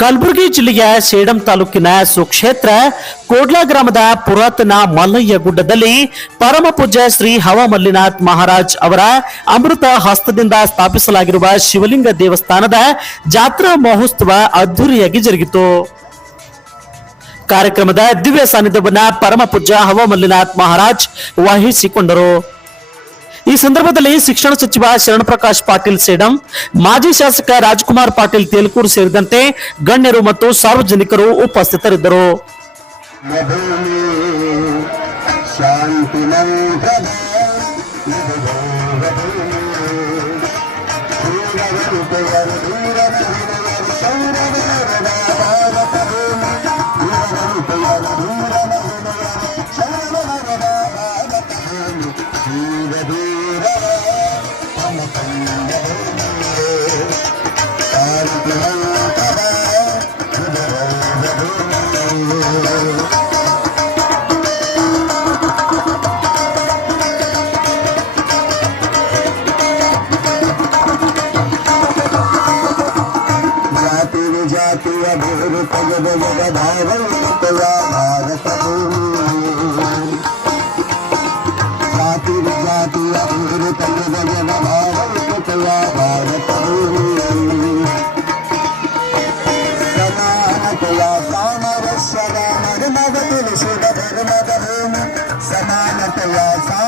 ಕಲಬುರಗಿ ಜಿಲ್ಲೆಯ ಸೇಡಂ ತಾಲೂಕಿನ ಸುಕ್ಷೇತ್ರ ಕೋಡ್ಲಾ ಗ್ರಾಮದ ಪುರಾತನ ಮಲ್ಲಯ್ಯ ಗುಡ್ಡದಲ್ಲಿ ಪರಮ ಪೂಜ್ಯ ಶ್ರೀ ಹವಾಮಲ್ಲಿನಾಥ್ ಮಹಾರಾಜ್ ಅವರ ಅಮೃತ ಹಸ್ತದಿಂದ ಸ್ಥಾಪಿಸಲಾಗಿರುವ ಶಿವಲಿಂಗ ದೇವಸ್ಥಾನದ ಜಾತ್ರಾ ಮಹೋತ್ಸವ ಅದ್ದೂರಿಯಾಗಿ ಜರುಗಿತು. ಕಾರ್ಯಕ್ರಮದ ದಿವ್ಯ ಸಾನ್ನಿಧ್ಯವನ್ನ ಪರಮ ಪೂಜ್ಯ ಹವಾಮಲ್ಲಿನಾಥ್ ಮಹಾರಾಜ್ ವಹಿಸಿಕೊಂಡರು. ಈ ಸಂದರ್ಭದಲ್ಲಿ ಶಿಕ್ಷಣ ಸಚಿವ ಶರಣಪ್ರಕಾಶ್ ಪಾಟೀಲ್ ಸೇಡಂ, ಮಾಜಿ ಶಾಸಕ ರಾಜ್ಕುಮಾರ್ ಪಾಟೀಲ್ ತೇಲ್ಕೂರು ಸೇರಿದಂತೆ ಗಣ್ಯರು ಮತ್ತು ಸಾರ್ವಜನಿಕರು ಉಪಸ್ಥಿತರಿದ್ದರು. ಶಾಂತಿ జాతీయ భూమి పగదొక భావంతులా భారతము జాతి జాతీయ భూమి పగదొక భావ Samaanatullah, Samaanatullah, Samaanatullah,